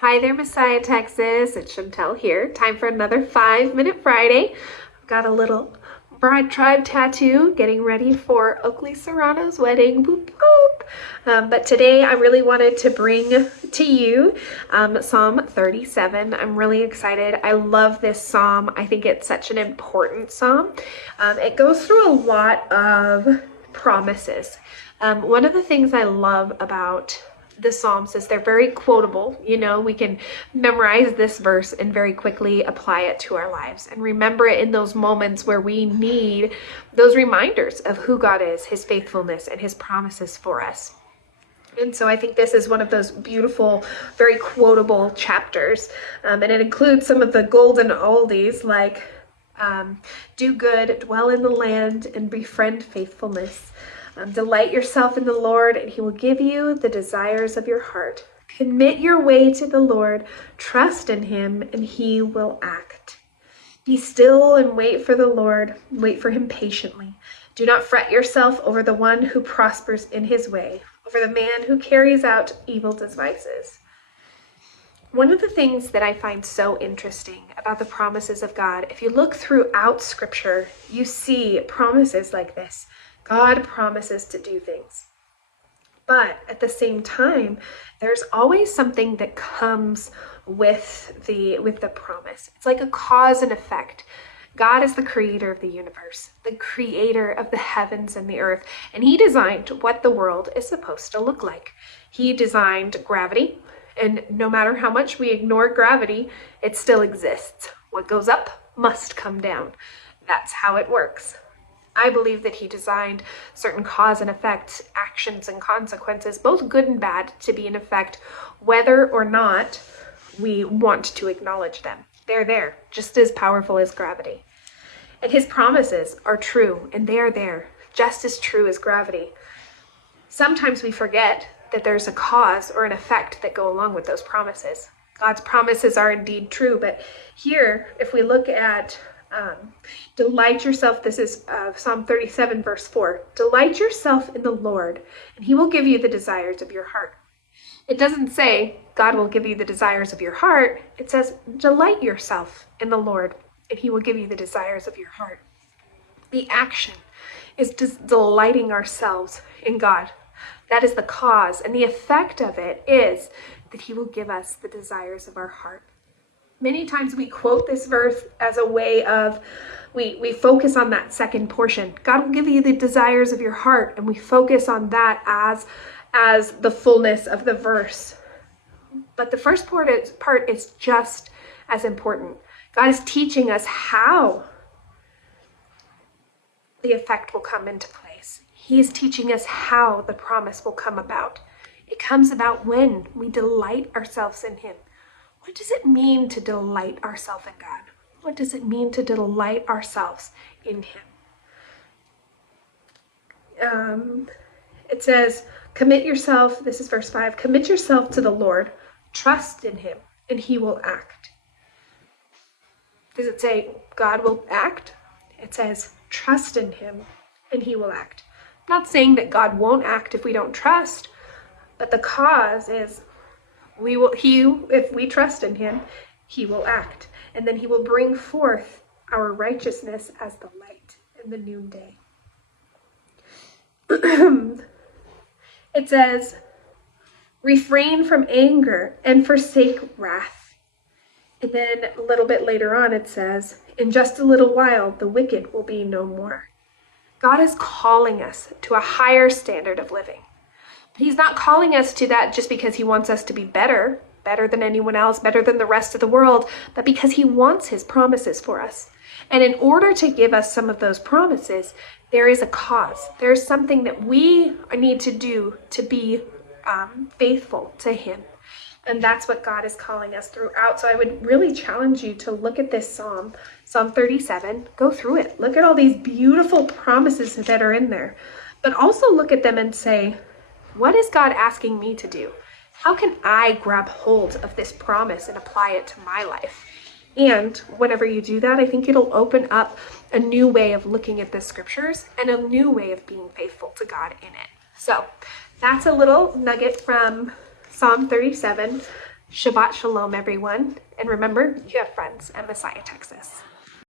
Hi there, Messiah, Texas. It's Shanteyl here. Time for another 5-Minute Friday. I've got a little bride tribe tattoo getting ready for Oakley Serrano's wedding. Boop, boop. But today I really wanted to bring to you Psalm 37. I'm really excited. I love this psalm. I think it's such an important psalm. It goes through a lot of promises. One of the things I love about the Psalms is they're very quotable. We can memorize this verse and very quickly apply it to our lives and remember it in those moments where we need those reminders of who God is, his faithfulness, and his promises for us. And so I think this is one of those beautiful, very quotable chapters. And it includes some of the golden oldies like do good, dwell in the land, and befriend faithfulness. Delight yourself in the Lord, and he will give you the desires of your heart. Commit your way to the Lord. Trust in him, and he will act. Be still and wait for the Lord. Wait for him patiently. Do not fret yourself over the one who prospers in his way, over the man who carries out evil devices. One of the things that I find so interesting about the promises of God, if you look throughout Scripture, you see promises like this. God promises to do things. But at the same time, there's always something that comes with the promise. It's like a cause and effect. God is the creator of the universe, the creator of the heavens and the earth, and he designed what the world is supposed to look like. He designed gravity, and no matter how much we ignore gravity, it still exists. What goes up must come down. That's how it works. I believe that he designed certain cause and effect actions and consequences, both good and bad, to be in effect, whether or not we want to acknowledge them. They're there, just as powerful as gravity. And his promises are true, and they are there, just as true as gravity. Sometimes we forget that there's a cause or an effect that go along with those promises. God's promises are indeed true, but here, if we look at delight yourself. This is Psalm 37, verse 4. Delight yourself in the Lord, and he will give you the desires of your heart. It doesn't say God will give you the desires of your heart. It says delight yourself in the Lord, and he will give you the desires of your heart. The action is just delighting ourselves in God. That is the cause, and the effect of it is that he will give us the desires of our heart. Many times we quote this verse as a way of, we focus on that second portion. God will give you the desires of your heart, and we focus on that as the fullness of the verse. But the first part is just as important. God is teaching us how the effect will come into place. He is teaching us how the promise will come about. It comes about when we delight ourselves in him. What does it mean to delight ourselves in God? What does it mean to delight ourselves in him? It says, commit yourself, this is verse 5, commit yourself to the Lord, trust in him, and he will act. Does it say God will act? It says, trust in him, and he will act. I'm not saying that God won't act if we don't trust, but the cause is if we trust in him, he will act. And then he will bring forth our righteousness as the light in the noonday. It says, refrain from anger and forsake wrath. And then a little bit later on it says, in just a little while, the wicked will be no more. God is calling us to a higher standard of living. He's not calling us to that just because he wants us to be better than anyone else, better than the rest of the world, but because he wants his promises for us. And in order to give us some of those promises, there is a cause. There's something that we need to do to be faithful to him. And that's what God is calling us throughout. So I would really challenge you to look at this Psalm 37, go through it. Look at all these beautiful promises that are in there, but also look at them and say, what is God asking me to do? How can I grab hold of this promise and apply it to my life? And whenever you do that, I think it'll open up a new way of looking at the scriptures and a new way of being faithful to God in it. So that's a little nugget from Psalm 37. Shabbat Shalom, everyone. And remember, you have friends at Messiah, Texas.